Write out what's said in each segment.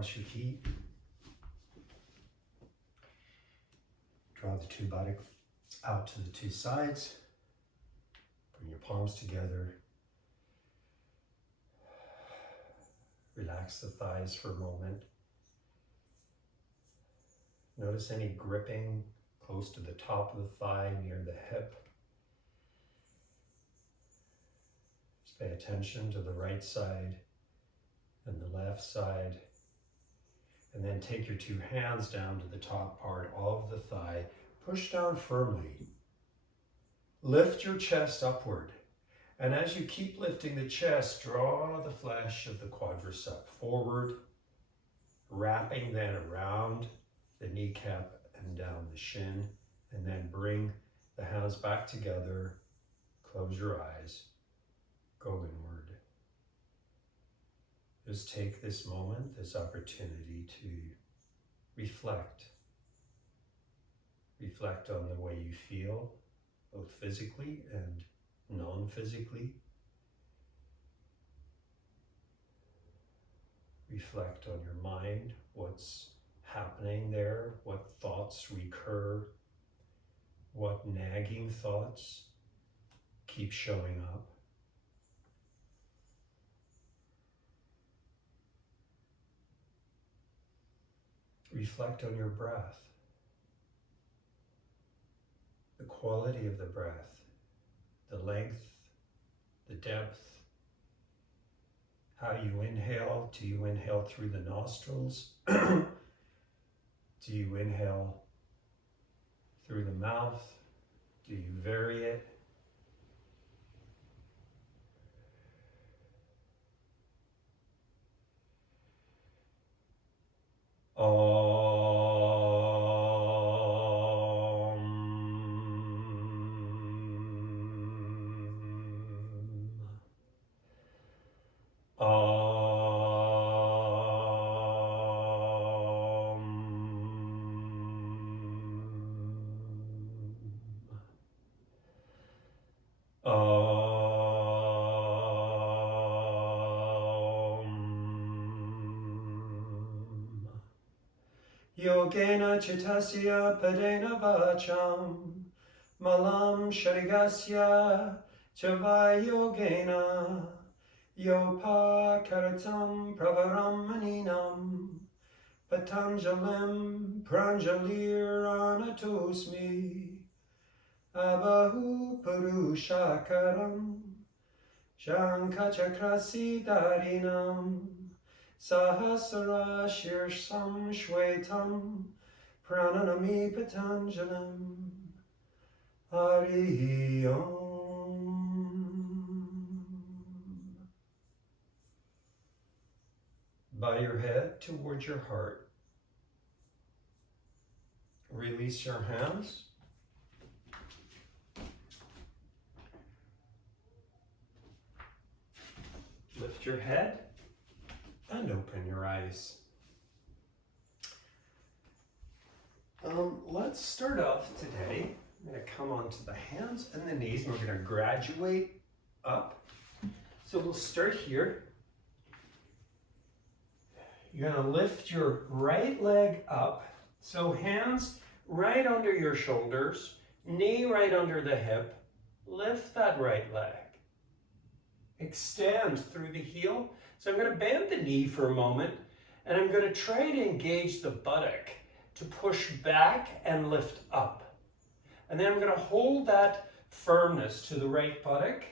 across your feet. Draw the two buttocks out to the two sides. Bring your palms together. Relax the thighs for a moment. Notice any gripping close to the top of the thigh, near the hip. Just pay attention to the right side and the left side. And then take your two hands down to the top part of the thigh. Push down firmly. Lift your chest upward. And as you keep lifting the chest, draw the flesh of the quadricep forward, wrapping then around the kneecap and down the shin. And then bring the hands back together. Close your eyes. Go inward. Just take this moment, this opportunity to reflect. Reflect on the way you feel, both physically and non-physically. Reflect on your mind, what's happening there, what thoughts recur, what nagging thoughts keep showing up. Reflect on your breath, the quality of the breath, the length, the depth, how you inhale. Do you inhale through the nostrils? Do you inhale through the mouth? Do you vary it? Yogena Chittasya Padena Vacham Malam Sharigasya Chavai Yogena Yopa Karatam Pravaram Maninam Patanjalim Pranjalir Anatosmi Abahu Purushakaram Shankachakrasi Darinam Sahasra Shirsam Shwetam Prananami Patanjalam Hari Om. Bow your head towards your heart. Release your hands. Lift your head. And open your eyes. Let's start off today. I'm going to come onto the hands and the knees, and we're going to graduate up. So we'll start here. You're going to lift your right leg up. So hands right under your shoulders, knee right under the hip. Lift that right leg. Extend through the heel. So I'm going to bend the knee for a moment, and I'm going to try to engage the buttock to push back and lift up. And then I'm going to hold that firmness to the right buttock.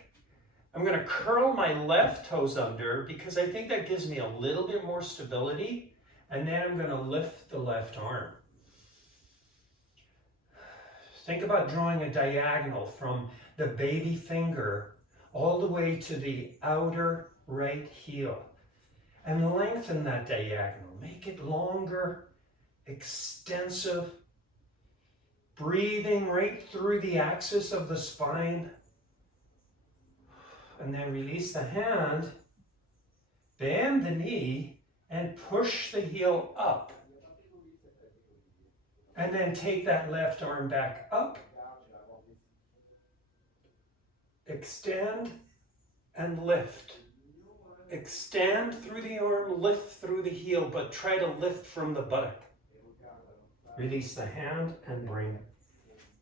I'm going to curl my left toes under because I think that gives me a little bit more stability. And then I'm going to lift the left arm. Think about drawing a diagonal from the baby finger all the way to the outer right heel, and lengthen that diagonal. Make it longer, extensive, breathing right through the axis of the spine. And then release the hand, bend the knee, and push the heel up. And then take that left arm back up, extend, and lift. extend through the arm, lift through the heel, but try to lift from the buttock. Release the hand and bring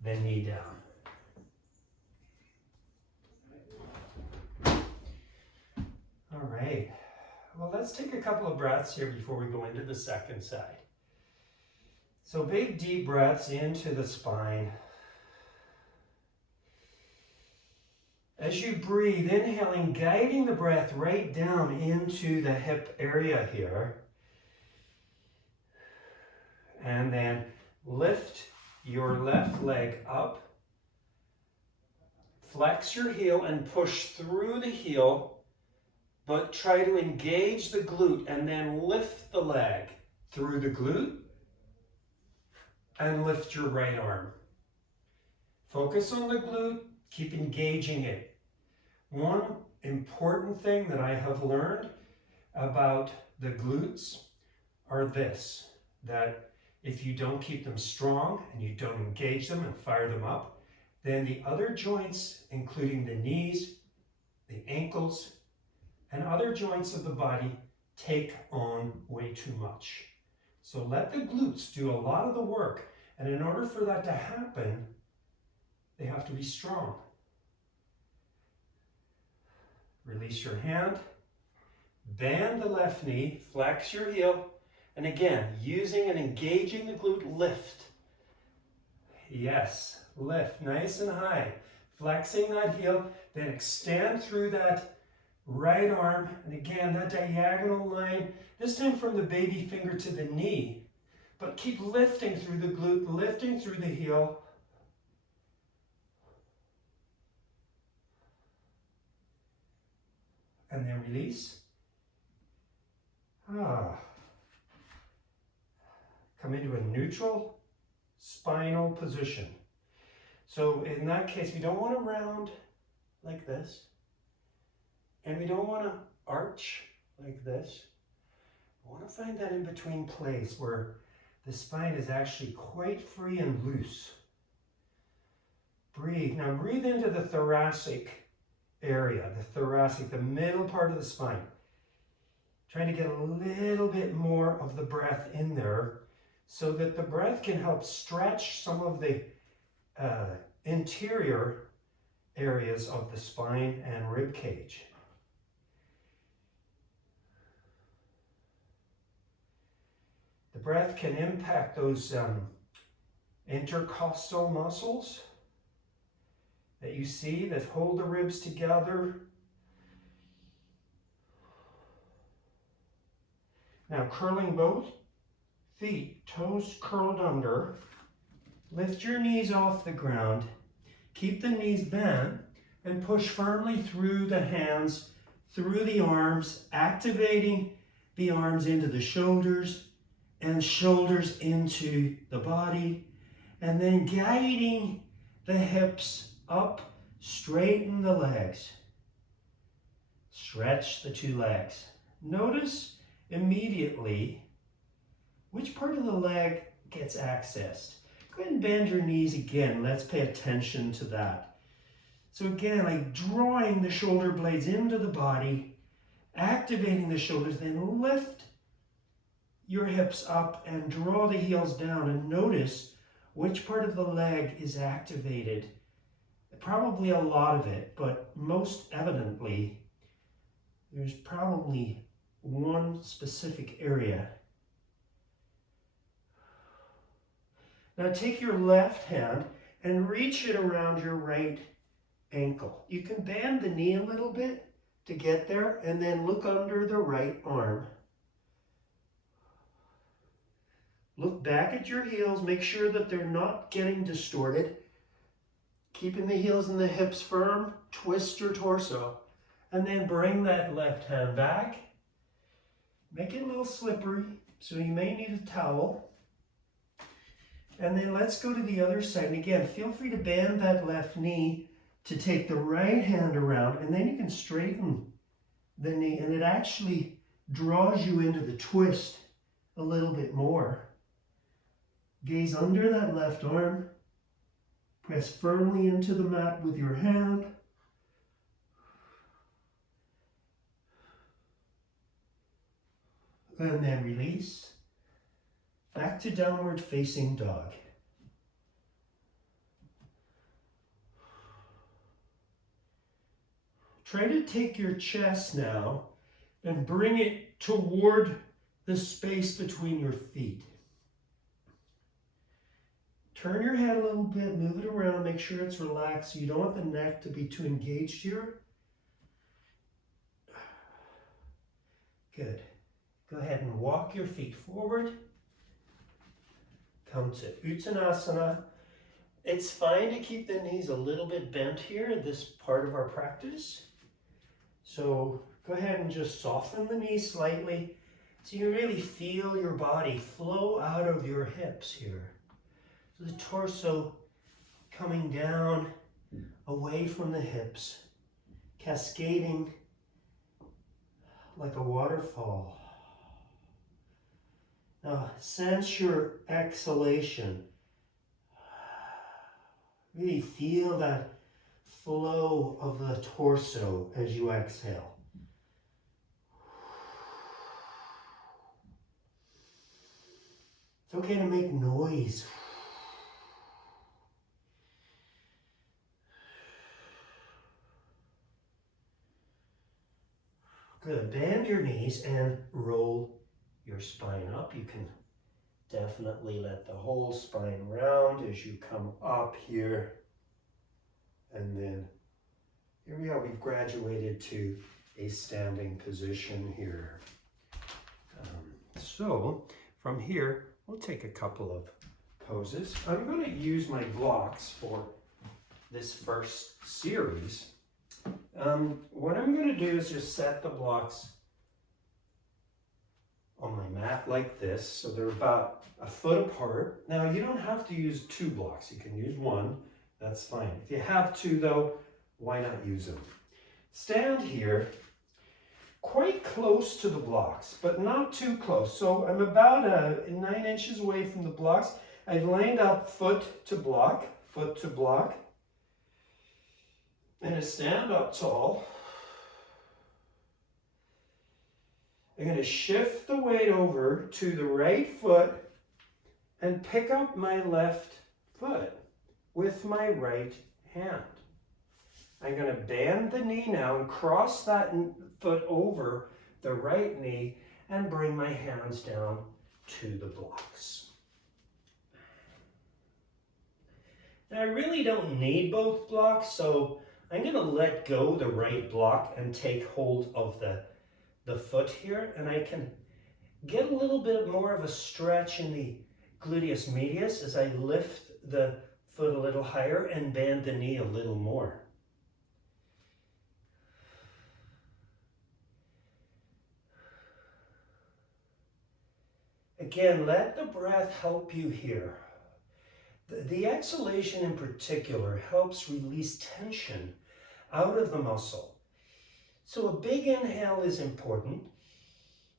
the knee down. All right. Well, let's take a couple of breaths here before we go into the second side. So big deep breaths into the spine. As you breathe, inhaling, guiding the breath right down into the hip area here. And then lift your left leg up. Flex your heel and push through the heel, but try to engage the glute and then lift the leg through the glute and lift your right arm. Focus on the glute, keep engaging it. One important thing that I have learned about the glutes are this, that if you don't keep them strong and you don't engage them and fire them up, then the other joints, including the knees, the ankles, and other joints of the body, take on way too much. So let the glutes do a lot of the work, and in order for that to happen, they have to be strong. Release your hand, bend the left knee, flex your heel, and again, using and engaging the glute, lift. Yes, lift nice and high. Flexing that heel, then extend through that right arm, and again, that diagonal line, this time from the baby finger to the knee, but keep lifting through the glute, lifting through the heel. And then release. Come into a neutral spinal position. So in that case, we don't want to round like this. And we don't want to arch like this. I want to find that in-between place where the spine is actually quite free and loose. Breathe. Now breathe into the thoracic area, the middle part of the spine. Trying to get a little bit more of the breath in there so that the breath can help stretch some of the interior areas of the spine and rib cage. The breath can impact those intercostal muscles that you see that hold the ribs together. Now curling both feet, toes curled under. Lift your knees off the ground. Keep the knees bent and push firmly through the hands, through the arms, activating the arms into the shoulders and shoulders into the body, and then guiding the hips up, straighten the legs. Stretch the two legs. Notice immediately which part of the leg gets accessed. Go ahead and bend your knees again. Let's pay attention to that. So again, like drawing the shoulder blades into the body, activating the shoulders, then lift your hips up and draw the heels down, and notice which part of the leg is activated. Probably a lot of it, but most evidently, there's probably one specific area. Now take your left hand and reach it around your right ankle. You can bend the knee a little bit to get there, and then look under the right arm. Look back at your heels, make sure that they're not getting distorted. Keeping the heels and the hips firm, twist your torso. And then bring that left hand back. Make it a little slippery, so you may need a towel. And then let's go to the other side. And again, feel free to bend that left knee to take the right hand around, and then you can straighten the knee, and it actually draws you into the twist a little bit more. Gaze under that left arm. Press firmly into the mat with your hand. And then release. Back to downward facing dog. Try to take your chest now and bring it toward the space between your feet. Turn your head a little bit, move it around, make sure it's relaxed. You don't want the neck to be too engaged here. Good. Go ahead and walk your feet forward. Come to Uttanasana. It's fine to keep the knees a little bit bent here in this part of our practice. So go ahead and just soften the knees slightly so you really feel your body flow out of your hips here. So the torso coming down away from the hips, cascading like a waterfall. Now sense your exhalation. Really feel that flow of the torso as you exhale. It's okay to make noise. Good. Bend your knees and roll your spine up. You can definitely let the whole spine round as you come up here. And then here we are. We've graduated to a standing position here. So from here, we'll take a couple of poses. I'm going to use my blocks for this first series. What I'm going to do is just set the blocks on my mat like this, so they're about a foot apart. Now you don't have to use 2 blocks, you can use 1, that's fine. If you have 2 though, why not use them? Stand here quite close to the blocks, but not too close. So I'm about 9 inches away from the blocks. I've lined up foot to block. I'm going to stand up tall. I'm going to shift the weight over to the right foot and pick up my left foot with my right hand. I'm going to bend the knee now and cross that foot over the right knee and bring my hands down to the blocks. Now I really don't need both blocks, so I'm going to let go the right block and take hold of the foot here, and I can get a little bit more of a stretch in the gluteus medius as I lift the foot a little higher and bend the knee a little more. Again, let the breath help you here. The exhalation in particular helps release tension out of the muscle. So a big inhale is important,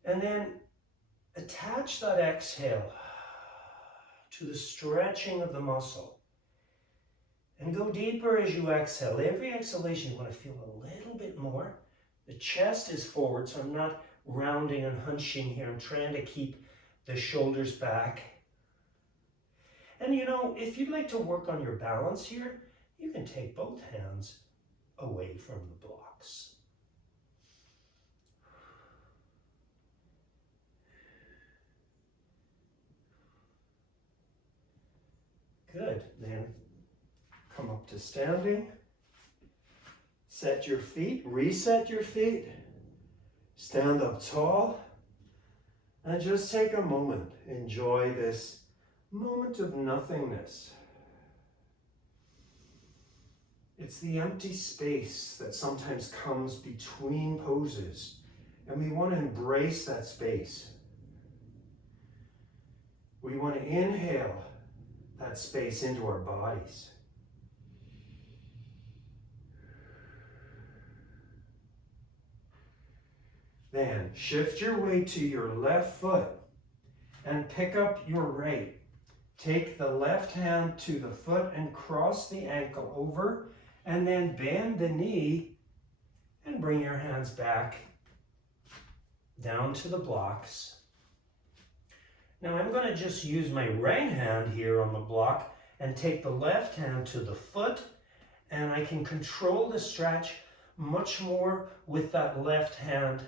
and then attach that exhale to the stretching of the muscle. And go deeper as you exhale. Every exhalation you want to feel a little bit more. The chest is forward, so I'm not rounding and hunching here. I'm trying to keep the shoulders back. And you know, if you'd like to work on your balance here, you can take both hands away from the blocks. Good. Then come up to standing. Set your feet, reset your feet. Stand up tall. And just take a moment. Enjoy this moment of nothingness. It's the empty space that sometimes comes between poses, and we want to embrace that space. We want to inhale that space into our bodies. Then shift your weight to your left foot and pick up your right. Take the left hand to the foot and cross the ankle over, and then bend the knee and bring your hands back down to the blocks. Now I'm going to just use my right hand here on the block and take the left hand to the foot, and I can control the stretch much more with that left hand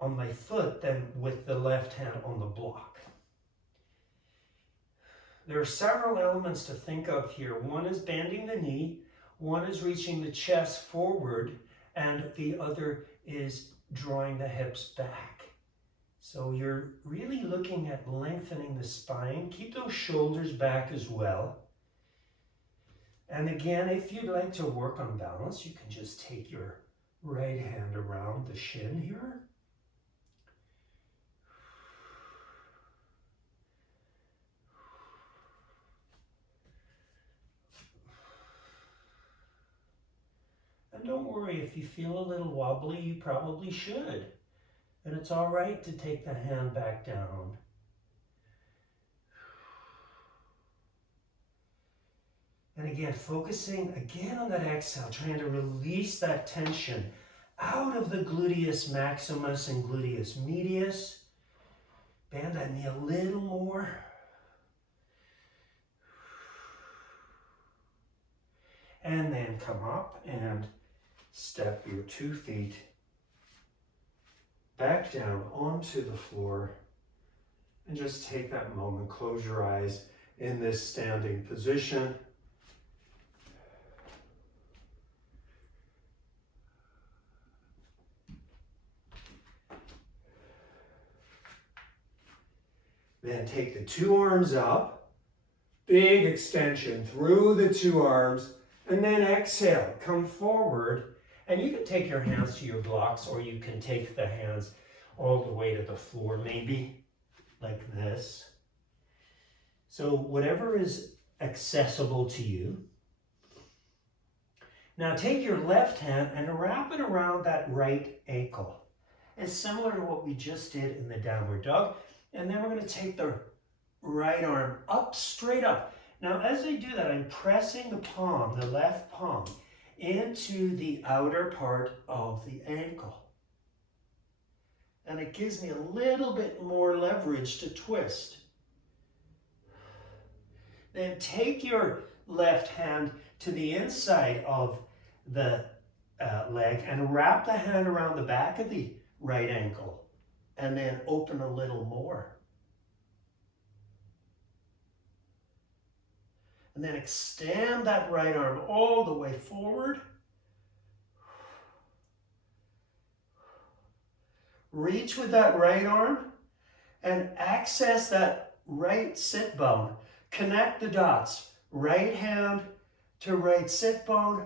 on my foot than with the left hand on the block. There are several elements to think of here. One is bending the knee, one is reaching the chest forward, and the other is drawing the hips back. So you're really looking at lengthening the spine. Keep those shoulders back as well. And again, if you'd like to work on balance, you can just take your right hand around the shin here. And don't worry, if you feel a little wobbly, you probably should. And it's all right to take the hand back down. And again, focusing again on that exhale, trying to release that tension out of the gluteus maximus and gluteus medius. Bend that knee a little more. And then come up and step your 2 feet back down onto the floor. And just take that moment, close your eyes in this standing position. Then take the 2 arms up, big extension through the 2 arms, and then exhale, come forward, and you can take your hands to your blocks, or you can take the hands all the way to the floor, maybe like this. So whatever is accessible to you. Now take your left hand and wrap it around that right ankle. It's similar to what we just did in the downward dog. And then we're going to take the right arm up, straight up. Now, as I do that, I'm pressing the palm, the left palm, into the outer part of the ankle. And it gives me a little bit more leverage to twist. Then take your left hand to the inside of the leg and wrap the hand around the back of the right ankle. And then open a little more. And then extend that right arm all the way forward. Reach with that right arm and access that right sit bone. Connect the dots. Right hand to right sit bone.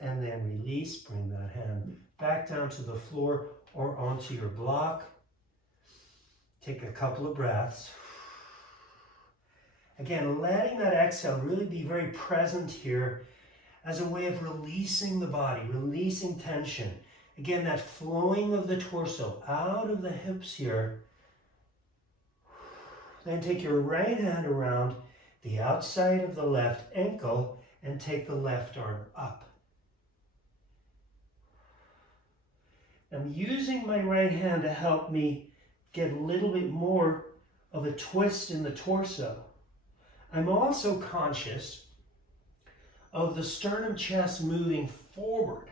And then release. Bring that hand back down to the floor or onto your block. Take a couple of breaths. Again, letting that exhale really be very present here as a way of releasing the body, releasing tension. Again, that flowing of the torso out of the hips here. Then take your right hand around the outside of the left ankle and take the left arm up. I'm using my right hand to help me get a little bit more of a twist in the torso. I'm also conscious of the sternum chest moving forward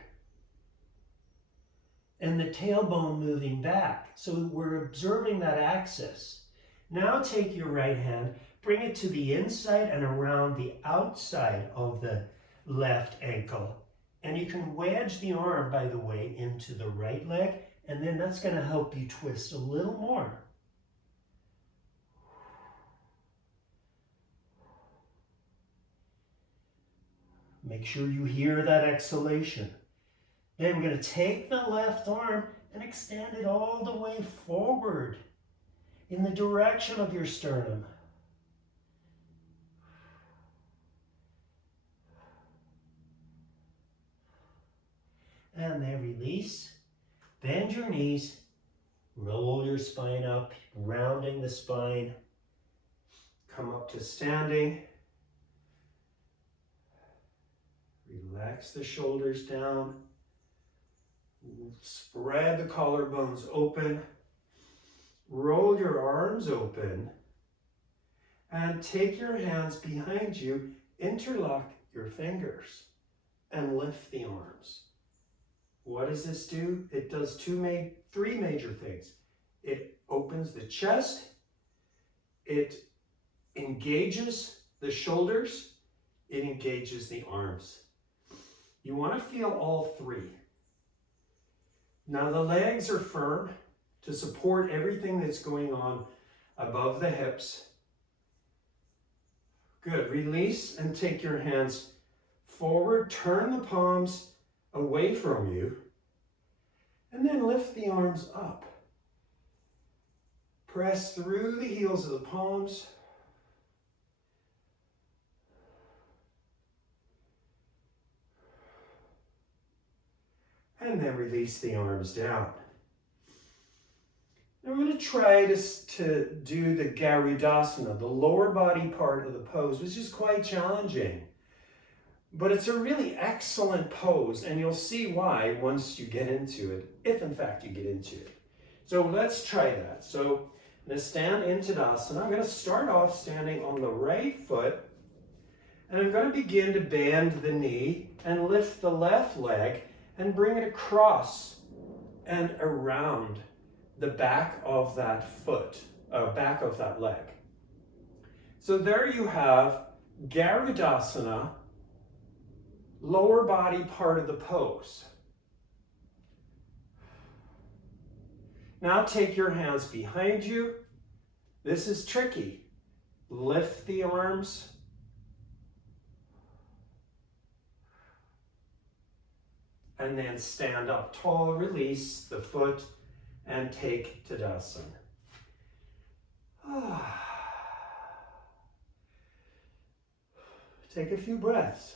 and the tailbone moving back. So we're observing that axis. Now take your right hand, bring it to the inside and around the outside of the left ankle. And you can wedge the arm, by the way, into the right leg, and then that's going to help you twist a little more. Make sure you hear that exhalation. Then we're going to take the left arm and extend it all the way forward in the direction of your sternum. And then release. Bend your knees. Roll your spine up, rounding the spine. Come up to standing. Relax the shoulders down. Spread the collarbones open. Roll your arms open and take your hands behind you, interlock your fingers and lift the arms. What does this do? It does three major things. It opens the chest, it engages the shoulders, it engages the arms. You want to feel all three. Now the legs are firm to support everything that's going on above the hips. Good. Release and take your hands forward. Turn the palms away from you. And then lift the arms up. Press through the heels of the palms. And then release the arms down. Now we're going to try to do the Garudasana, the lower body part of the pose, which is quite challenging. But it's a really excellent pose, and you'll see why once you get into it, if in fact you get into it. So let's try that. So I'm going to stand in Tadasana. I'm going to start off standing on the right foot, and I'm going to begin to bend the knee and lift the left leg and bring it across and around the back of that foot, back of that leg. So there you have Garudasana, lower body part of the pose. Now take your hands behind you. This is tricky. Lift the arms. And then stand up tall, release the foot, and take Tadasana. Take a few breaths.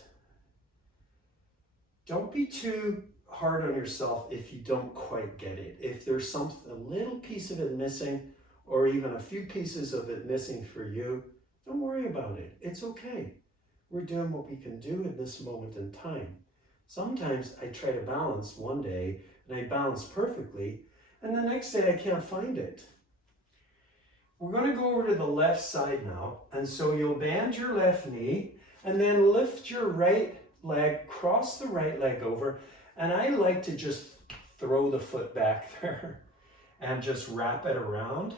Don't be too hard on yourself if you don't quite get it. If there's a little piece of it missing, or even a few pieces of it missing for you, don't worry about it. It's okay. We're doing what we can do in this moment in time. Sometimes I try to balance one day, and I balance perfectly, and the next day I can't find it. We're going to go over to the left side now, and so you'll bend your left knee, and then lift your right leg, cross the right leg over, and I like to just throw the foot back there and just wrap it around.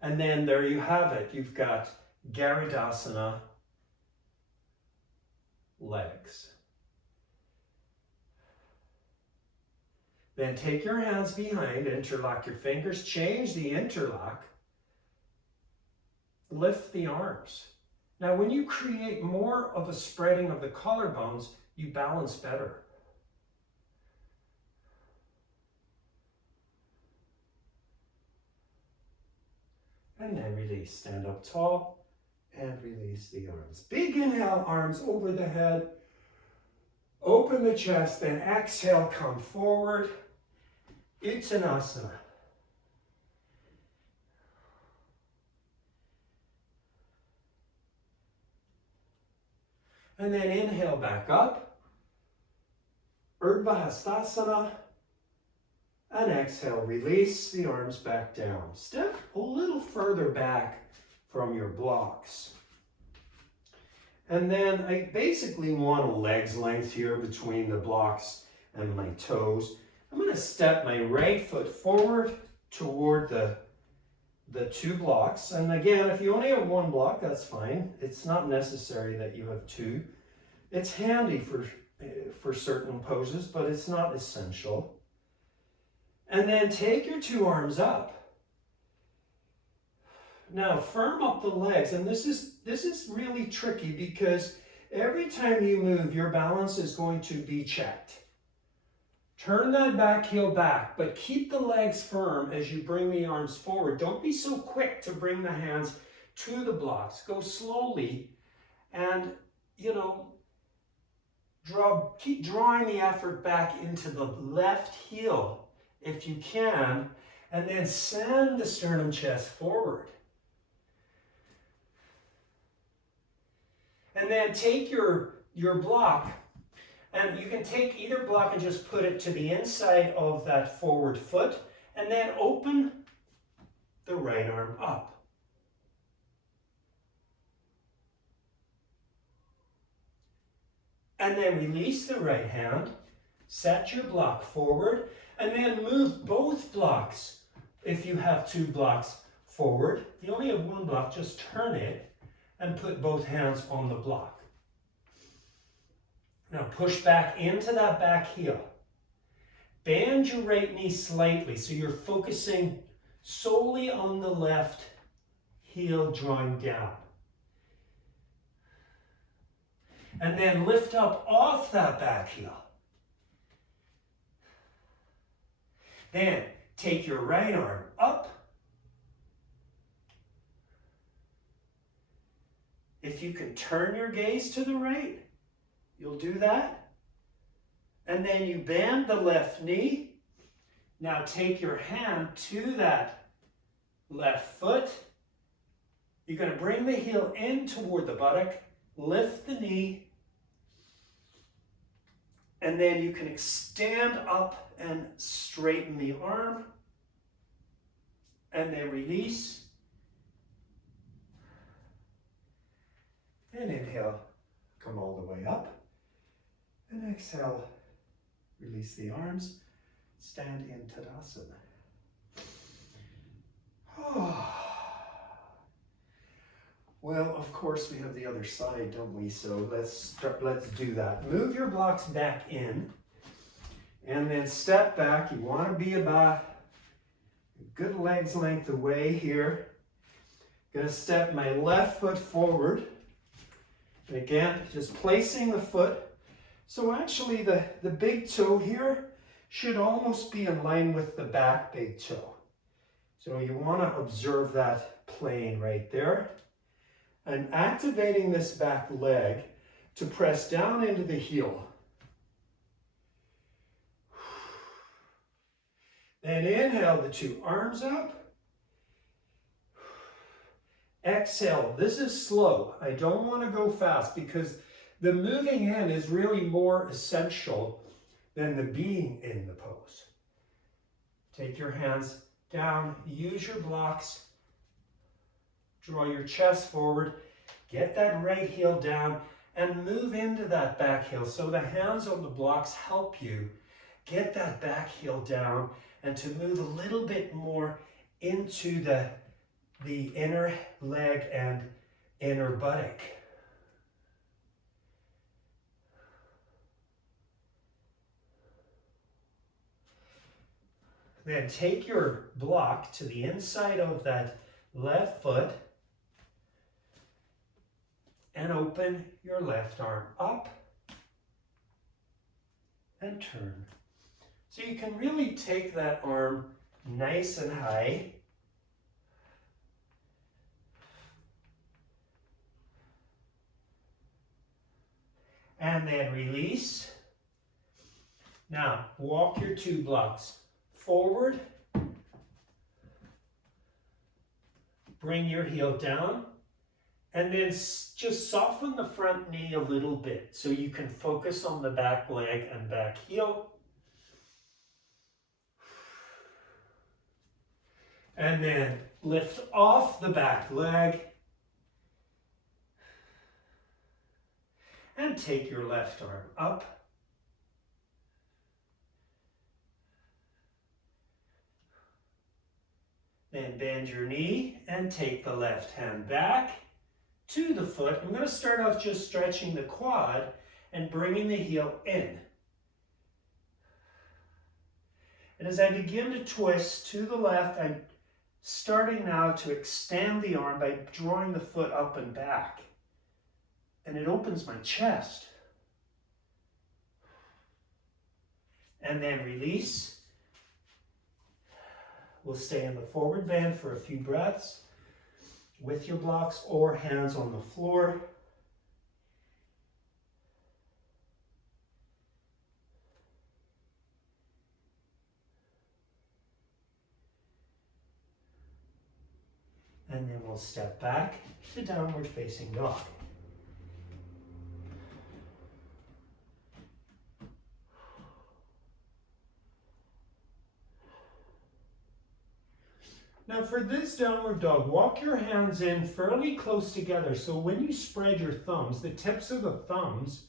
And then there you have it. You've got Garudasana legs. Then take your hands behind, interlock your fingers, change the interlock, lift the arms. Now, when you create more of a spreading of the collarbones, you balance better. And then release. Stand up tall and release the arms. Big inhale, arms over the head. Open the chest, then exhale, come forward. Uttanasana. And then inhale back up. Urdhva Hastasana. And exhale, release the arms back down. Step a little further back from your blocks. And then I basically want a leg's length here between the blocks and my toes. I'm going to step my right foot forward toward the two blocks. And again, if you only have one block, that's fine. It's not necessary that you have two. It's handy for certain poses, but it's not essential. And then take your two arms up. Now firm up the legs, and this is really tricky because every time you move, your balance is going to be checked. Turn that back heel back, but keep the legs firm as you bring the arms forward. Don't be so quick to bring the hands to the blocks. Go slowly and, keep drawing the effort back into the left heel if you can, and then send the sternum chest forward. And then take your block, and you can take either block and just put it to the inside of that forward foot, and then open right arm up. And then release the right hand, set your block forward, and then move both blocks. If you have two blocks forward, you only have one block, just turn it and put both hands on the block. Now push back into that back heel. Bend your right knee slightly so you're focusing solely on the left heel drawing down. And then lift up off that back heel. Then take your right arm up. If you can turn your gaze to the right, you'll do that. And then you bend the left knee. Now take your hand to that left foot. You're going to bring the heel in toward the buttock, lift the knee, and then you can extend up and straighten the arm, and then release. And inhale, come all the way up, and exhale, release the arms, stand in Tadasana. Well, of course we have the other side, don't we? So let's do that. Move your blocks back in, and then step back. You want to be about a good leg's length away here. Gonna step my left foot forward. And again, just placing the foot. So actually the big toe here should almost be in line with the back big toe. So you want to observe that plane right there. I'm activating this back leg to press down into the heel. Then inhale the two arms up. Exhale. This is slow. I don't want to go fast because the moving in is really more essential than the being in the pose. Take your hands down. Use your blocks. Draw your chest forward, get that right heel down, and move into that back heel. So the hands on the blocks help you get that back heel down and to move a little bit more into the inner leg and inner buttock. Then take your block to the inside of that left foot, and open your left arm up and turn. So you can really take that arm nice and high. And then release. Now walk your two blocks forward. Bring your heel down. And then just soften the front knee a little bit so you can focus on the back leg and back heel. And then lift off the back leg. And take your left arm up. Then bend your knee and take the left hand back to the foot. I'm going to start off just stretching the quad and bringing the heel in. And as I begin to twist to the left, I'm starting now to extend the arm by drawing the foot up and back. And it opens my chest. And then release. We'll stay in the forward bend for a few breaths with your blocks or hands on the floor. And then we'll step back to downward facing dog. Now for this downward dog, walk your hands in fairly close together. So when you spread your thumbs, the tips of the thumbs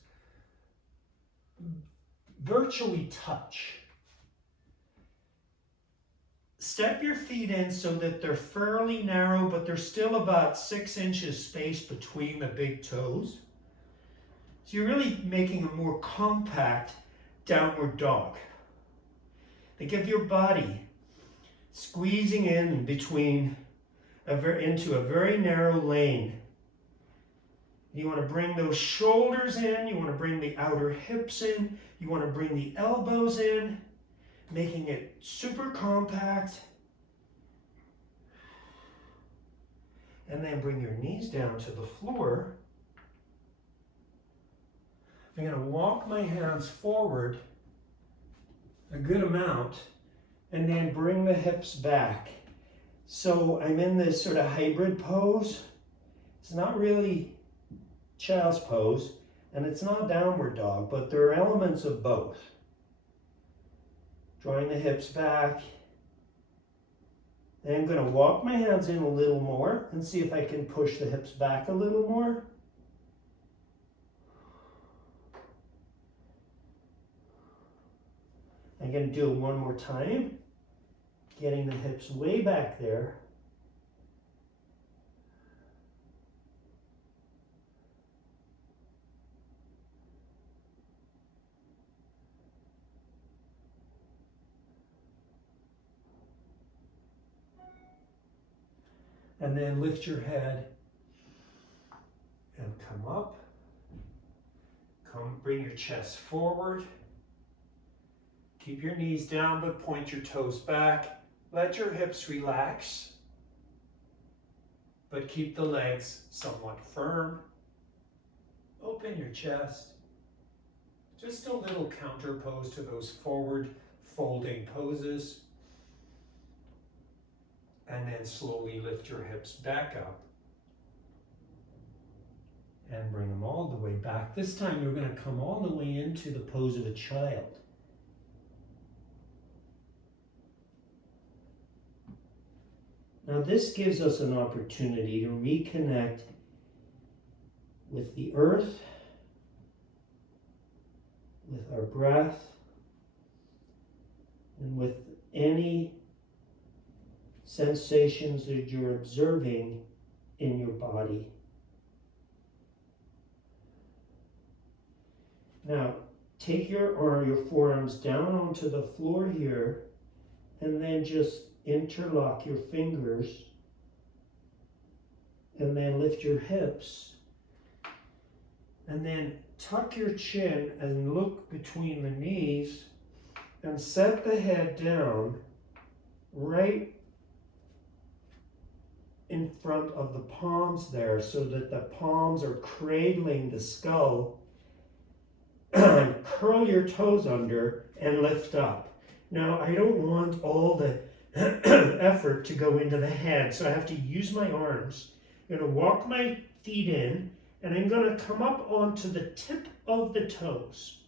virtually touch. Step your feet in so that they're fairly narrow, but there's still about 6 inches space between the big toes. So you're really making a more compact downward dog. Think of your body squeezing in between into a very narrow lane. You want to bring those shoulders in, you want to bring the outer hips in, you want to bring the elbows in, making it super compact. And then bring your knees down to the floor. I'm going to walk my hands forward a good amount and then bring the hips back. So I'm in this sort of hybrid pose. It's not really child's pose and it's not downward dog, but there are elements of both. Drawing the hips back. And I'm going to walk my hands in a little more and see if I can push the hips back a little more. I'm going to do it one more time, getting the hips way back there. And then lift your head and come up. Bring your chest forward. Keep your knees down, but point your toes back. Let your hips relax, but keep the legs somewhat firm. Open your chest. Just a little counter pose to those forward folding poses. And then slowly lift your hips back up. And bring them all the way back. This time you're going to come all the way into the pose of a child. Now this gives us an opportunity to reconnect with the earth, with our breath, and with any sensations that you're observing in your body. Now, take your forearms down onto the floor here, and then just interlock your fingers, and then lift your hips, and then tuck your chin and look between the knees, and set the head down right in front of the palms there, so that the palms are cradling the skull. Curl your toes under and lift up. Now, I don't want all the effort to go into the head, so I have to use my arms. I'm going to walk my feet in, and I'm going to come up onto the tip of the toes.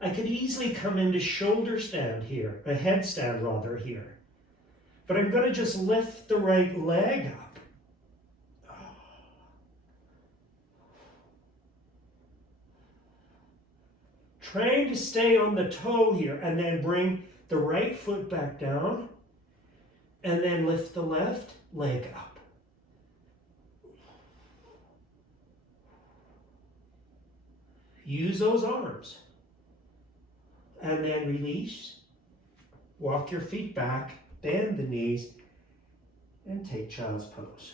I could easily come into shoulder stand here, a headstand rather here. But I'm going to just lift the right leg up. Trying to stay on the toe here, and then bring the right foot back down, and then lift the left leg up. Use those arms. And then release. Walk your feet back, bend the knees, and take child's pose.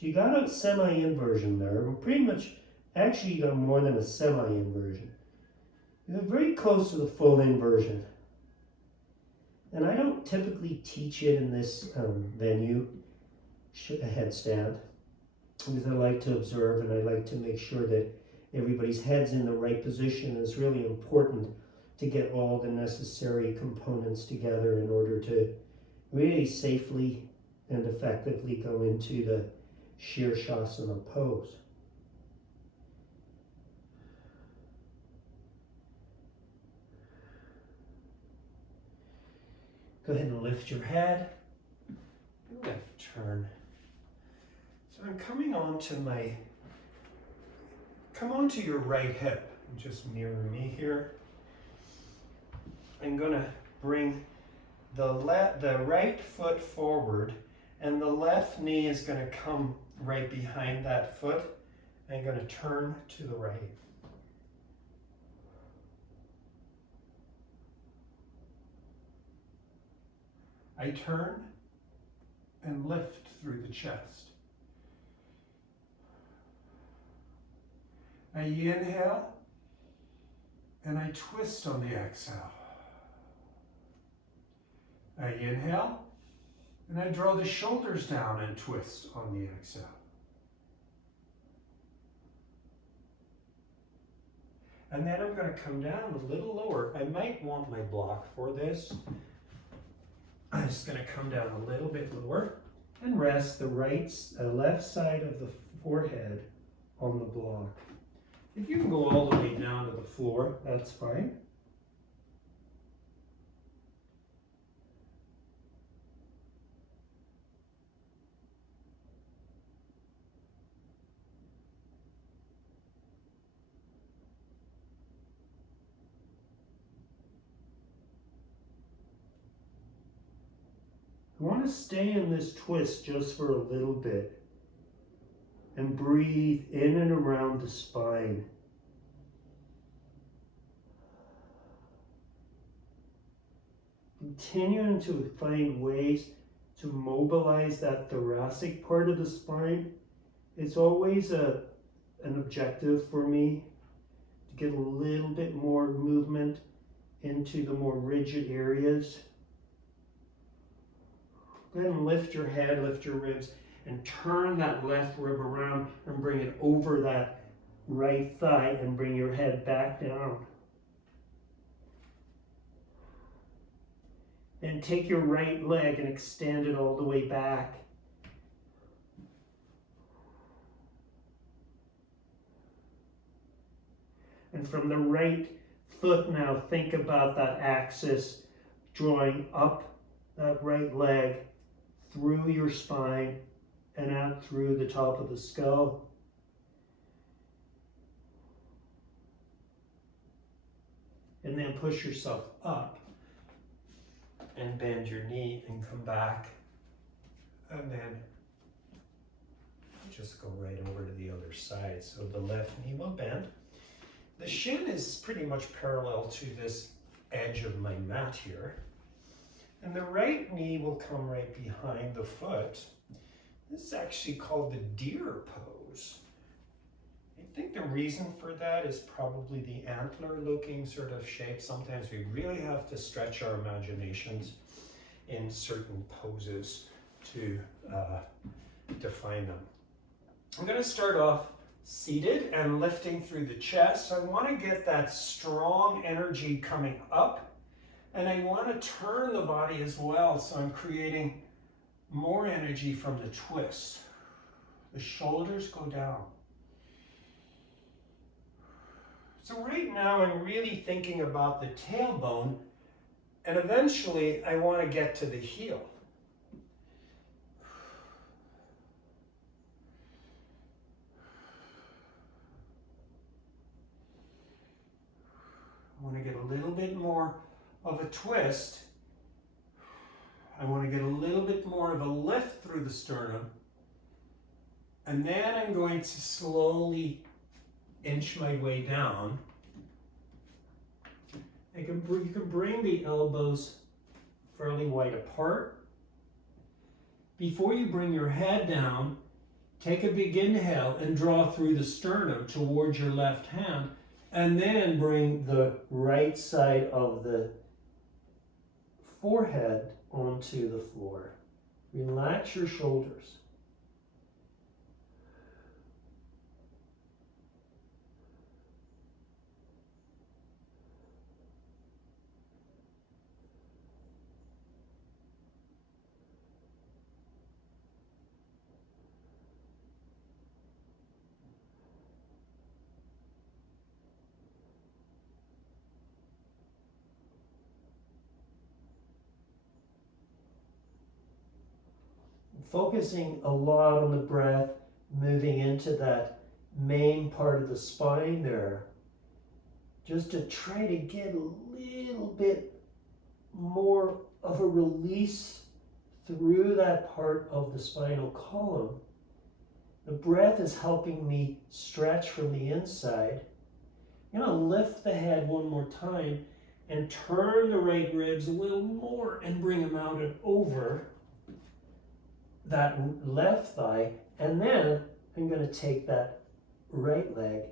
So you got a semi-inversion there. Pretty much, actually you got more than a semi-inversion. You're very close to the full inversion. And I don't typically teach it in this venue, a headstand, because I like to observe and I like to make sure that everybody's head's in the right position. It's really important to get all the necessary components together in order to really safely and effectively go into the Shirshasana pose. Go ahead and lift your head. I'm going to turn. So I'm coming onto come onto your right hip. Just mirror me here. I'm going to bring the right foot forward, and the left knee is going to come right behind that foot. I'm going to turn to the right. I turn and lift through the chest. I inhale and I twist on the exhale. I inhale and I draw the shoulders down and twist on the exhale. And then I'm going to come down a little lower. I might want my block for this. I'm just going to come down a little bit lower and rest the left side of the forehead on the block. If you can go all the way down to the floor, that's fine. I want to stay in this twist just for a little bit and breathe in and around the spine. Continuing to find ways to mobilize that thoracic part of the spine. It's always an objective for me to get a little bit more movement into the more rigid areas. Go ahead and lift your head, lift your ribs, and turn that left rib around and bring it over that right thigh and bring your head back down. And take your right leg and extend it all the way back. And from the right foot now, think about that axis drawing up that right leg through your spine and out through the top of the skull. And then push yourself up and bend your knee and come back. And then just go right over to the other side. So the left knee will bend. The shin is pretty much parallel to this edge of my mat here. And the right knee will come right behind the foot. This is actually called the deer pose. I think the reason for that is probably the antler-looking sort of shape. Sometimes we really have to stretch our imaginations in certain poses to define them. I'm going to start off seated and lifting through the chest. I want to get that strong energy coming up. And I want to turn the body as well, so I'm creating more energy from the twist. The shoulders go down. So right now I'm really thinking about the tailbone, and eventually I want to get to the heel. I want to get a little bit more of a twist. I want to get a little bit more of a lift through the sternum. And then I'm going to slowly inch my way down. You can bring the elbows fairly wide apart. Before you bring your head down, take a big inhale and draw through the sternum towards your left hand, and then bring the right side of the forehead onto the floor. Relax your shoulders. focusing a lot on the breath, moving into that main part of the spine there, just to try to get a little bit more of a release through that part of the spinal column. The breath is helping me stretch from the inside. I'm going to lift the head one more time and turn the right ribs a little more and bring them out and over that left thigh. And then I'm going to take that right leg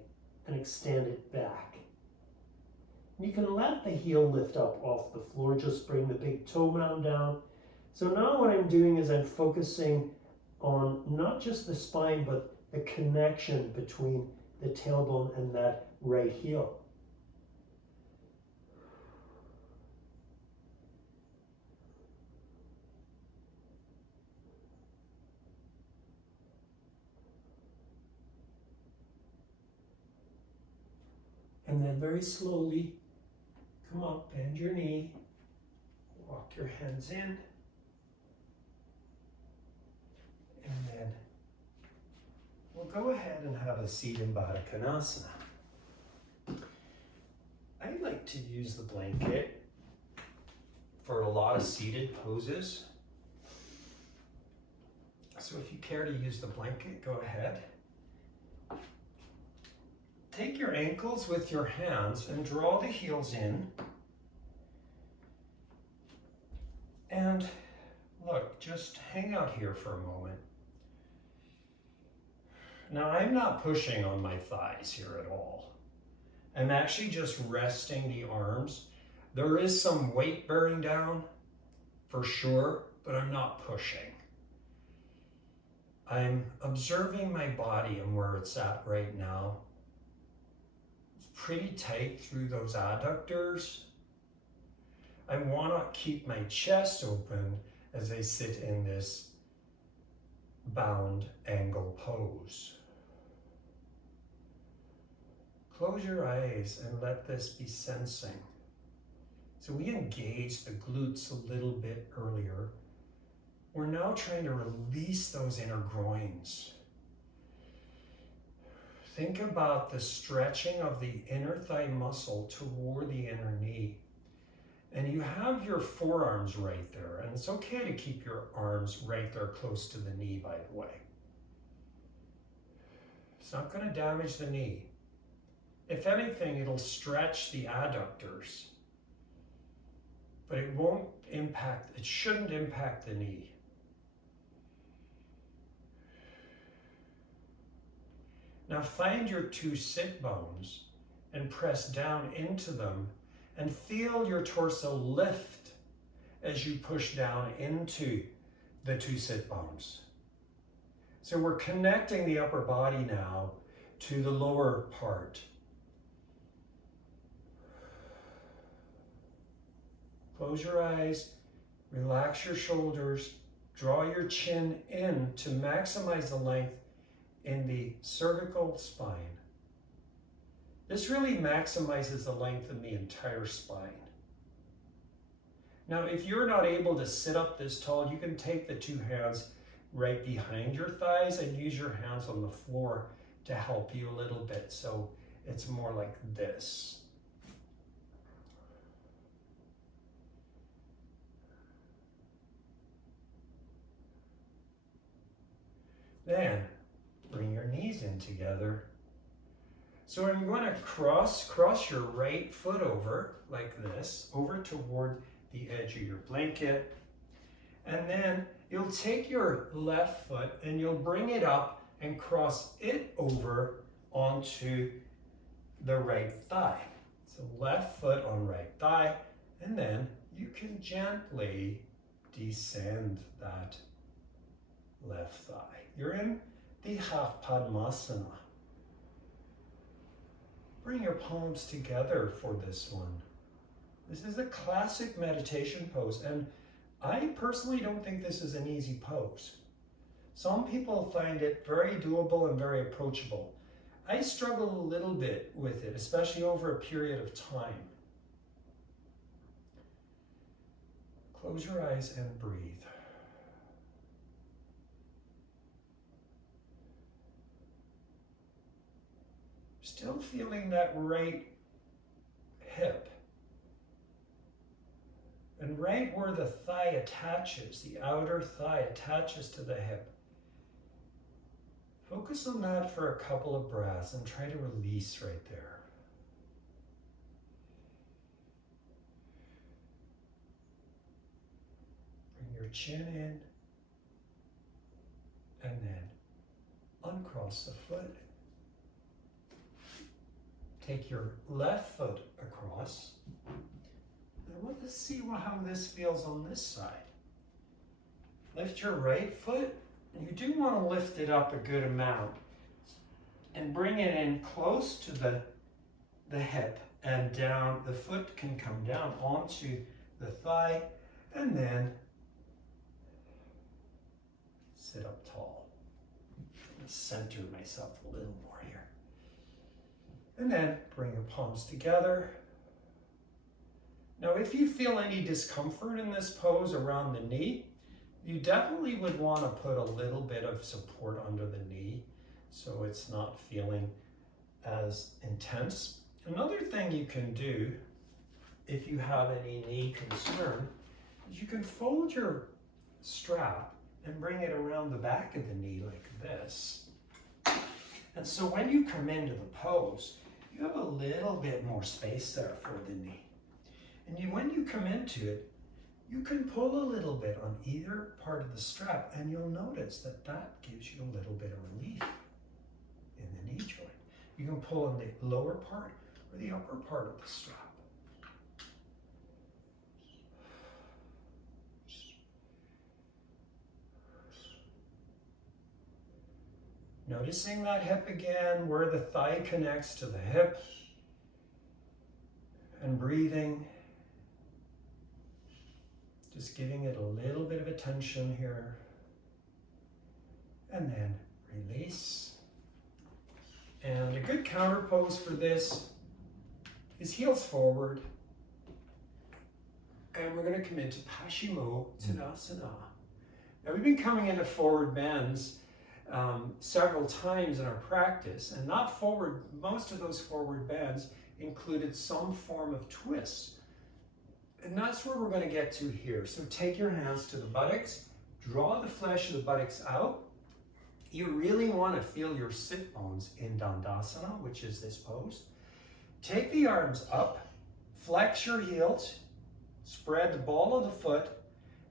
and extend it back. You can let the heel lift up off the floor, just bring the big toe mound down. So now what I'm doing is I'm focusing on not just the spine, but the connection between the tailbone and that right heel. And then very slowly, come up, bend your knee, walk your hands in, and then we'll go ahead and have a seat in Baddha Konasana. I like to use the blanket for a lot of seated poses. So if you care to use the blanket, go ahead. Take your ankles with your hands and draw the heels in. And look, just hang out here for a moment. Now I'm not pushing on my thighs here at all. I'm actually just resting the arms. There is some weight bearing down for sure, but I'm not pushing. I'm observing my body and where it's at right now. It's pretty tight through those adductors. I want to keep my chest open as I sit in this bound angle pose. Close your eyes and let this be sensing. So we engaged the glutes a little bit earlier. We're now trying to release those inner groins. Think about the stretching of the inner thigh muscle toward the inner knee. And you have your forearms right there. And it's okay to keep your arms right there close to the knee, by the way. It's not going to damage the knee. If anything, it'll stretch the adductors. But it shouldn't impact the knee. Now find your two sit bones and press down into them and feel your torso lift as you push down into the two sit bones. So we're connecting the upper body now to the lower part. Close your eyes, relax your shoulders, draw your chin in to maximize the length in the cervical spine. This really maximizes the length of the entire spine. Now, if you're not able to sit up this tall, you can take the two hands right behind your thighs and use your hands on the floor to help you a little bit. So it's more like this. Then bring your knees in together. So I'm going to cross your right foot over like this, over toward the edge of your blanket. And then you'll take your left foot and you'll bring it up and cross it over onto the right thigh. So left foot on right thigh, and then you can gently descend that left thigh. You're in the half Padmasana. Bring your palms together for this one. This is a classic meditation pose, and I personally don't think this is an easy pose. Some people find it very doable and very approachable. I struggle a little bit with it, especially over a period of time. Close your eyes and breathe. Still feeling that right hip. And right where the thigh attaches, the outer thigh attaches to the hip. Focus on that for a couple of breaths and try to release right there. Bring your chin in and then uncross the foot. Take your left foot across. And let's see how this feels on this side. Lift your right foot, and you do want to lift it up a good amount. And bring it in close to the hip and down. The foot can come down onto the thigh, and then sit up tall. I'm going to center myself a little more here. And then bring your palms together. Now, if you feel any discomfort in this pose around the knee, you definitely would want to put a little bit of support under the knee so it's not feeling as intense. Another thing you can do if you have any knee concern is you can fold your strap and bring it around the back of the knee like this. And so when you come into the pose, you have a little bit more space there for the knee. And when you come into it, you can pull a little bit on either part of the strap, and you'll notice that that gives you a little bit of relief in the knee joint. You can pull on the lower part or the upper part of the strap. Noticing that hip again, where the thigh connects to the hip, and breathing. Just giving it a little bit of attention here. And then release. And a good counter pose for this is heels forward. And we're going to come into Paschimottanasana. Now we've been coming into forward bends several times in our practice, and most of those forward bends included some form of twist. And that's where we're going to get to here. So take your hands to the buttocks, draw the flesh of the buttocks out. You really want to feel your sit bones in Dandasana, which is this pose. Take the arms up, flex your heels, spread the ball of the foot,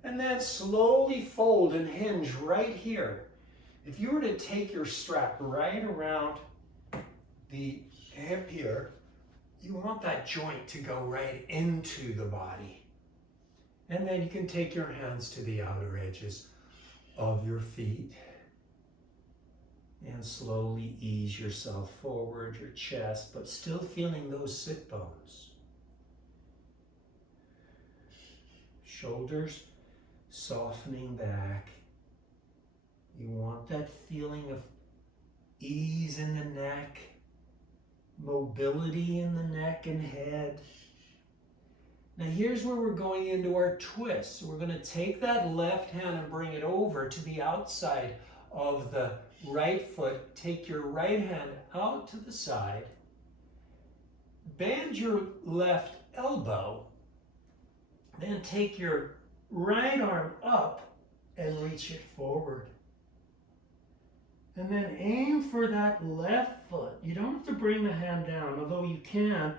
and then slowly fold and hinge right here. If you were to take your strap right around the hip here, you want that joint to go right into the body. And then you can take your hands to the outer edges of your feet and slowly ease yourself forward, your chest, but still feeling those sit bones. Shoulders softening back. You want that feeling of ease in the neck, mobility in the neck and head. Now here's where we're going into our twist. So we're going to take that left hand and bring it over to the outside of the right foot. Take your right hand out to the side. Bend your left elbow. Then take your right arm up and reach it forward. And then aim for that left foot. You don't have to bring the hand down, although you can.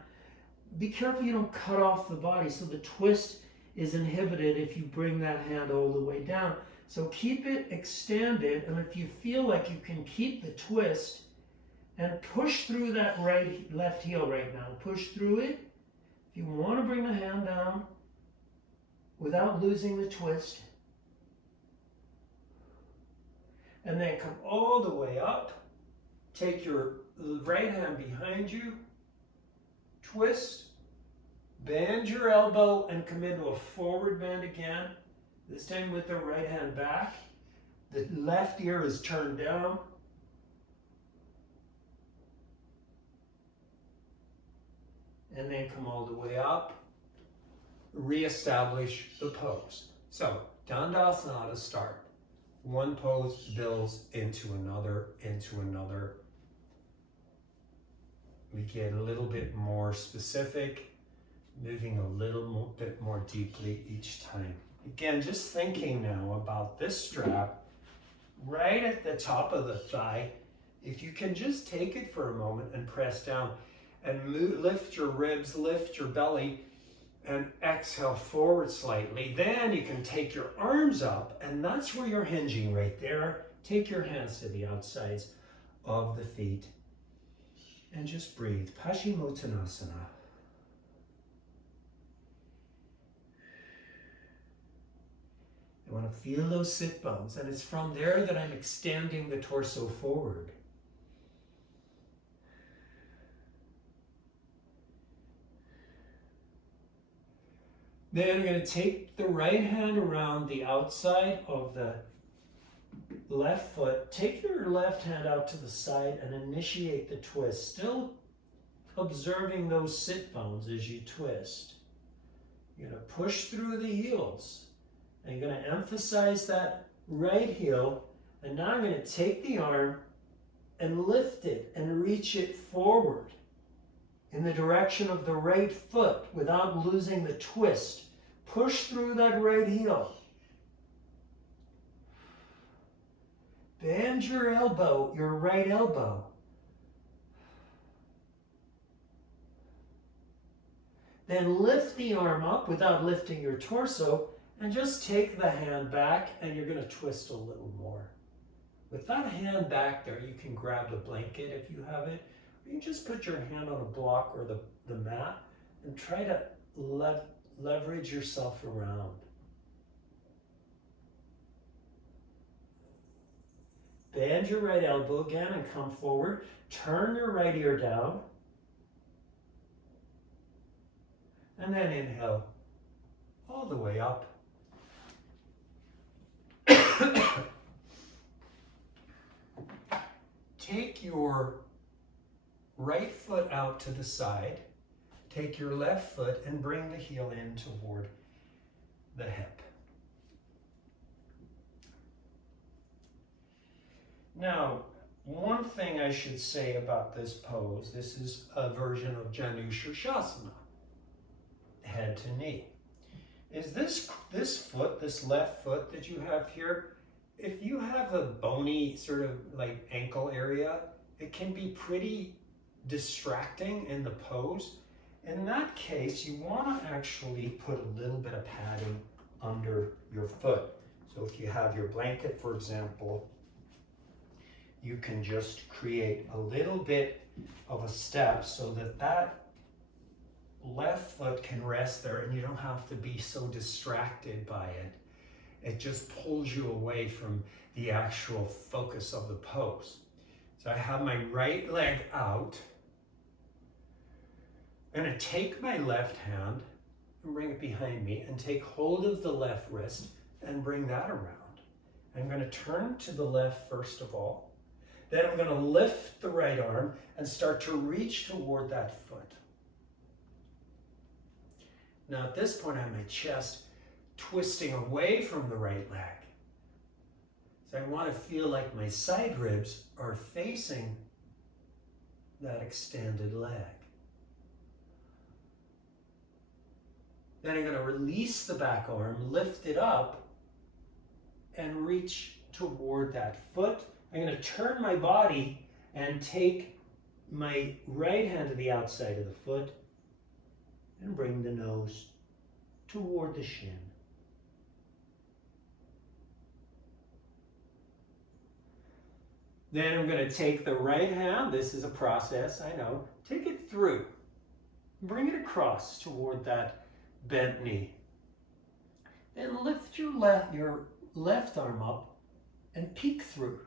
Be careful you don't cut off the body, so the twist is inhibited if you bring that hand all the way down. So keep it extended, and if you feel like you can keep the twist and push through that left heel right now. Push through it. If you want to bring the hand down without losing the twist, and then come all the way up. Take your right hand behind you, twist, bend your elbow, and come into a forward bend again. This time with the right hand back. The left ear is turned down. And then come all the way up. Reestablish the pose. So, Dandasana to start. One pose builds into another, we get a little bit more specific, moving a little bit more deeply each time. Again, just thinking now about this strap right at the top of the thigh. If you can just take it for a moment and press down and lift your ribs, lift your belly, and exhale forward slightly. Then you can take your arms up, and that's where you're hinging right there. Take your hands to the outsides of the feet and just breathe. Paschimottanasana. I want to feel those sit bones, and it's from there that I'm extending the torso forward. Then I'm going to take the right hand around the outside of the left foot. Take your left hand out to the side and initiate the twist, still observing those sit bones as you twist. You're going to push through the heels. And you're going to emphasize that right heel. And now I'm going to take the arm and lift it and reach it forward in the direction of the right foot without losing the twist. Push through that right heel. Bend your elbow, your right elbow. Then lift the arm up without lifting your torso, and just take the hand back, and you're going to twist a little more. With that hand back there, you can grab the blanket if you have it, or you can just put your hand on a block or the mat and try to leverage yourself around. Bend your right elbow again and come forward. Turn your right ear down. And then inhale all the way up. Take your right foot out to the side. Take your left foot and bring the heel in toward the hip. Now, one thing I should say about this pose, this is a version of Janu Shirshasana, head to knee, is this foot, this left foot that you have here, if you have a bony sort of like ankle area, it can be pretty distracting in the pose. In that case, you want to actually put a little bit of padding under your foot. So if you have your blanket, for example, you can just create a little bit of a step so that that left foot can rest there and you don't have to be so distracted by it. It just pulls you away from the actual focus of the pose. So I have my right leg out. I'm going to take my left hand and bring it behind me and take hold of the left wrist and bring that around. I'm going to turn to the left first of all. Then I'm going to lift the right arm and start to reach toward that foot. Now at this point I have my chest twisting away from the right leg. So I want to feel like my side ribs are facing that extended leg. Then I'm going to release the back arm, lift it up, and reach toward that foot. I'm going to turn my body and take my right hand to the outside of the foot and bring the nose toward the shin. Then I'm going to take the right hand, this is a process, I know, take it through. Bring it across toward that bent knee. Then lift your left arm up and peek through.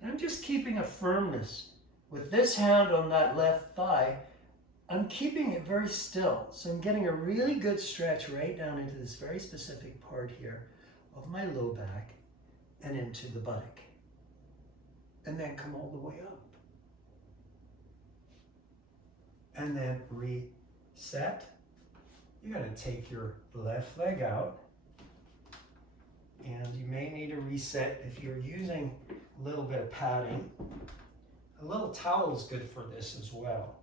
And I'm just keeping a firmness. With this hand on that left thigh, I'm keeping it very still. So I'm getting a really good stretch right down into this very specific part here of my low back and into the buttock. And then come all the way up. And then reset. You're going to take your left leg out. And you may need a reset if you're using a little bit of padding. A little towel is good for this as well.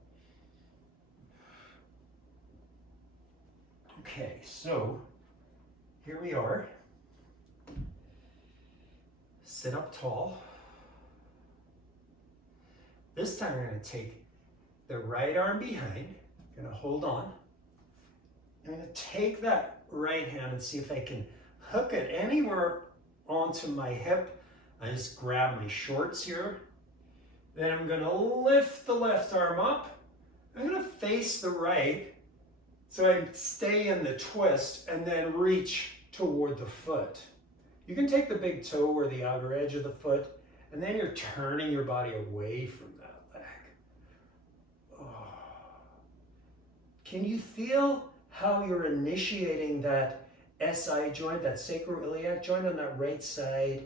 Okay, so here we are. Sit up tall. This time I'm going to take the right arm behind. I'm going to hold on. I'm going to take that right hand and see if I can hook it anywhere onto my hip. I just grab my shorts here. Then I'm going to lift the left arm up. I'm going to face the right so I stay in the twist and then reach toward the foot. You can take the big toe or the outer edge of the foot, and then you're turning your body away from that leg. Oh. Can you feel how you're initiating that SI joint, that sacroiliac joint on that right side?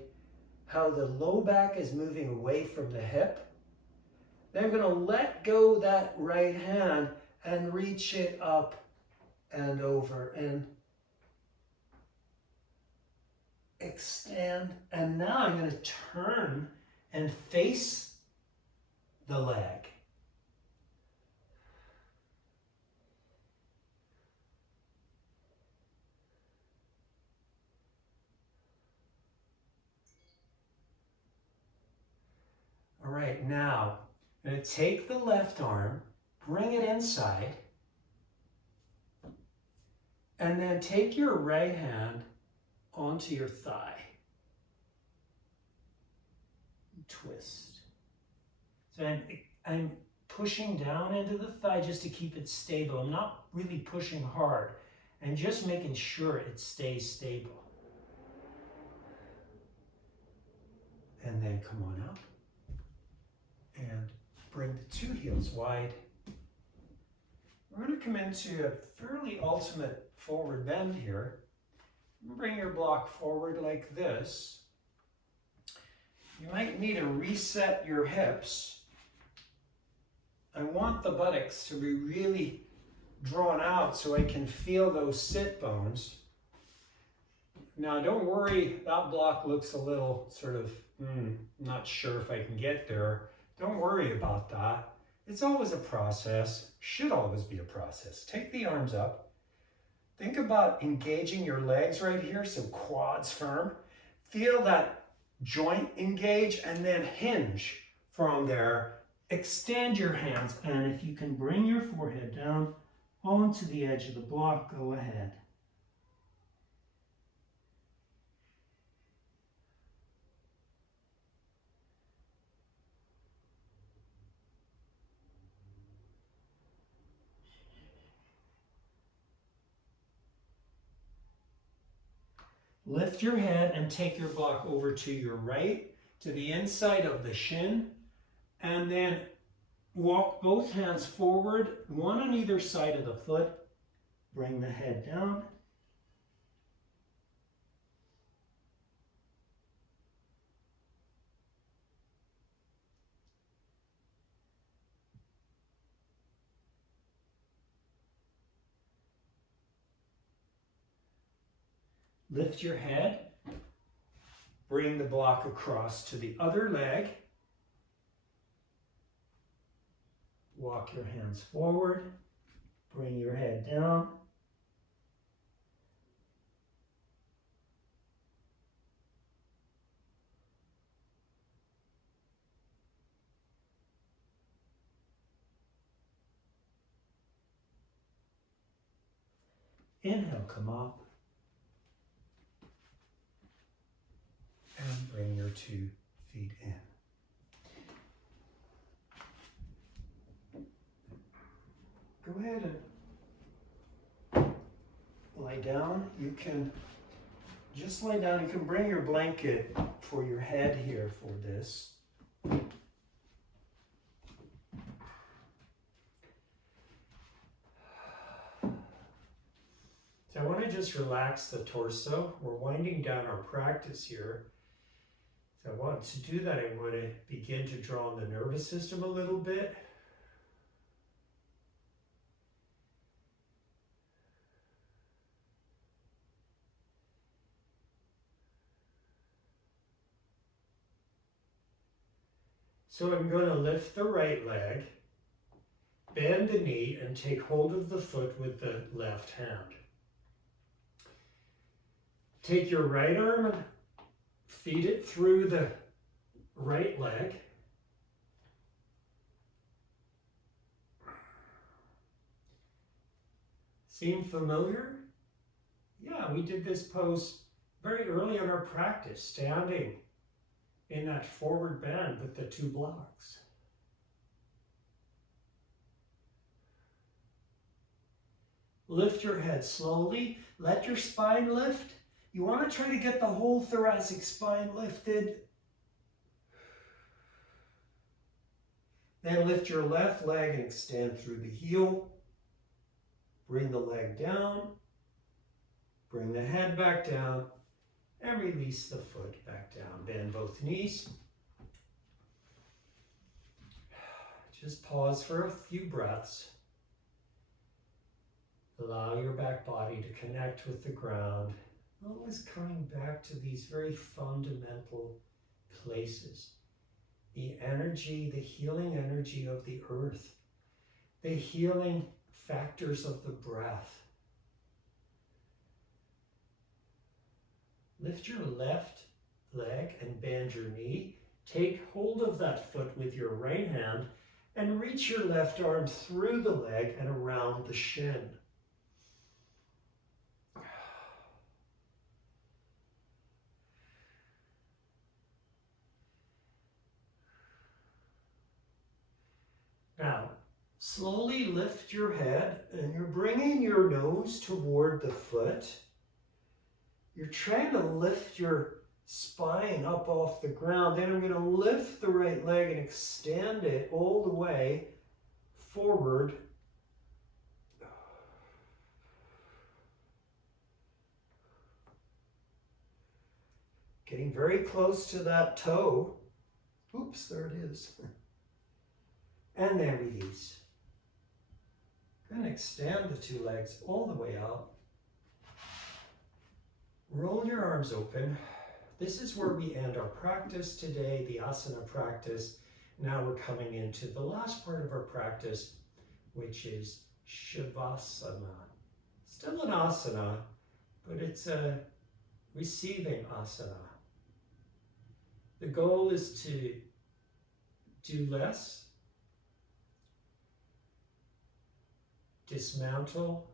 How the low back is moving away from the hip? Then I'm going to let go that right hand and reach it up and over and extend. And now I'm going to turn and face the leg. All right, now I'm going to take the left arm, bring it inside, and then take your right hand onto your thigh. Twist. So I'm pushing down into the thigh just to keep it stable. I'm not really pushing hard. I'm just making sure it stays stable. And then come on up and bring the two heels wide. We're going to come into a fairly ultimate forward bend here. Bring your block forward like this. You might need to reset your hips. I want the buttocks to be really drawn out so I can feel those sit bones. Now don't worry, that block looks a little sort of, not sure if I can get there. Don't worry about that. It's always a process, should always be a process. Take the arms up. Think about engaging your legs right here, so quads firm. Feel that joint engage and then hinge from there. Extend your hands, and if you can bring your forehead down onto the edge of the block, go ahead. Lift your head and take your block over to your right, to the inside of the shin, and then walk both hands forward, one on either side of the foot. Bring the head down. Lift your head. Bring the block across to the other leg. Walk your hands forward. Bring your head down. Inhale, come up. And bring your 2 feet in. Go ahead and lie down. You can just lie down. You can bring your blanket for your head here for this. So I want to just relax the torso. We're winding down our practice here. So I want to do that. I want to begin to draw on the nervous system a little bit. So I'm going to lift the right leg, bend the knee, and take hold of the foot with the left hand. Take your right arm and feed it through the right leg. Seem familiar? Yeah, we did this pose very early in our practice, standing in that forward bend with the two blocks. Lift your head slowly. Let your spine lift. You want to try to get the whole thoracic spine lifted. Then lift your left leg and extend through the heel. Bring the leg down. Bring the head back down. And release the foot back down. Bend both knees. Just pause for a few breaths. Allow your back body to connect with the ground. Always coming back to these very fundamental places. The energy, the healing energy of the earth. The healing factors of the breath. Lift your left leg and bend your knee. Take hold of that foot with your right hand and reach your left arm through the leg and around the shin. Now, slowly lift your head and you're bringing your nose toward the foot. You're trying to lift your spine up off the ground. Then I'm going to lift the right leg and extend it all the way forward. Getting very close to that toe. Oops, there it is. And then release. And extend the two legs all the way out. Roll your arms open. This is where we end our practice today, the asana practice. Now we're coming into the last part of our practice, which is Shavasana. Still an asana, but it's a receiving asana. The goal is to do less, dismantle,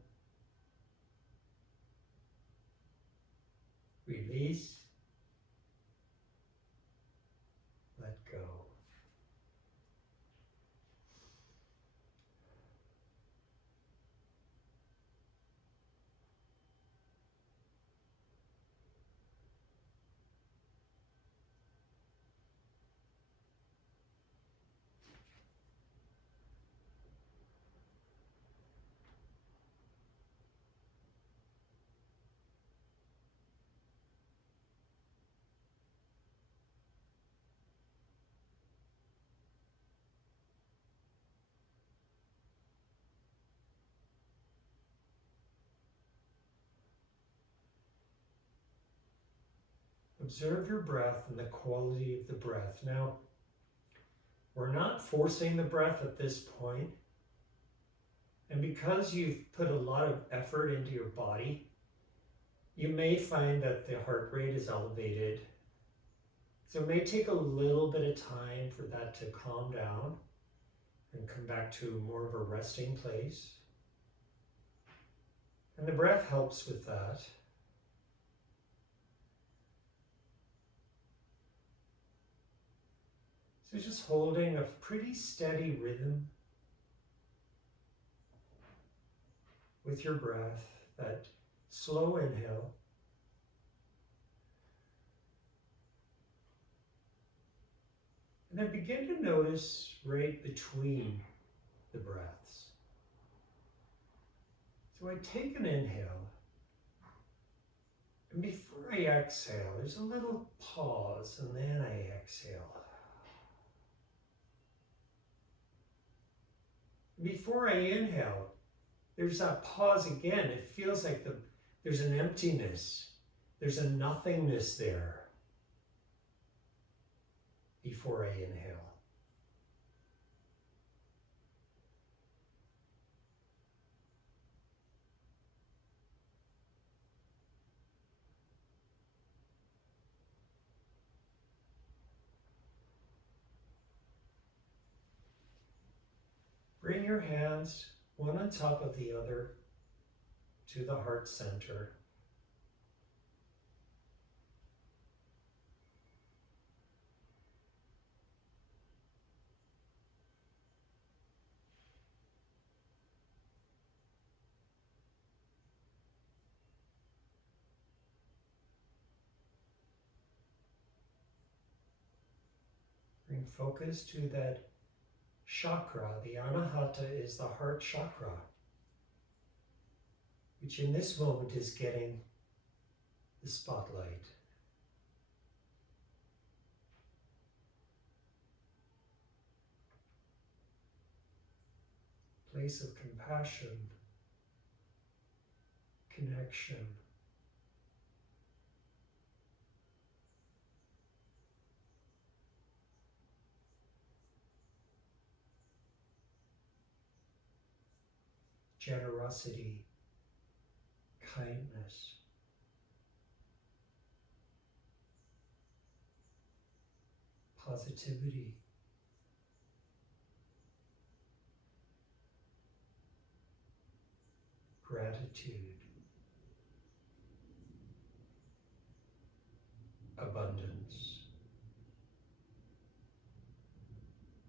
release, let go. Observe your breath and the quality of the breath. Now, we're not forcing the breath at this point. And because you've put a lot of effort into your body, you may find that the heart rate is elevated. So it may take a little bit of time for that to calm down and come back to more of a resting place. And the breath helps with that. So just holding a pretty steady rhythm with your breath, that slow inhale. And then begin to notice right between the breaths. So I take an inhale, and before I exhale, there's a little pause, and then I exhale. Before I inhale, there's that pause again. It feels like there's an emptiness. There's a nothingness there before I inhale. Bring your hands, one on top of the other, to the heart center. Bring focus to that chakra. The Anahata is the heart chakra, which in this moment is getting the spotlight. Place of compassion, connection. Generosity, kindness. Positivity. Gratitude. Abundance.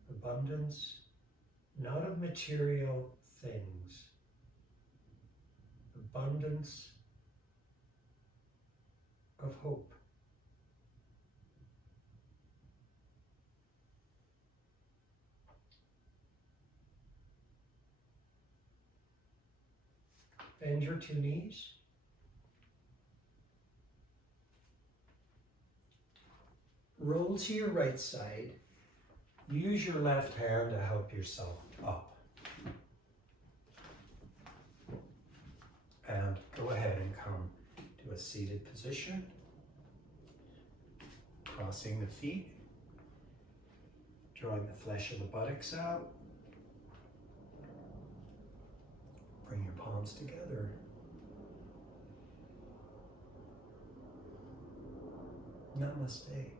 Abundance, not of material things. Abundance of hope. Bend your two knees. Roll to your right side. Use your left hand to help yourself up. And go ahead and come to a seated position. Crossing the feet. Drawing the flesh of the buttocks out. Bring your palms together. Namaste.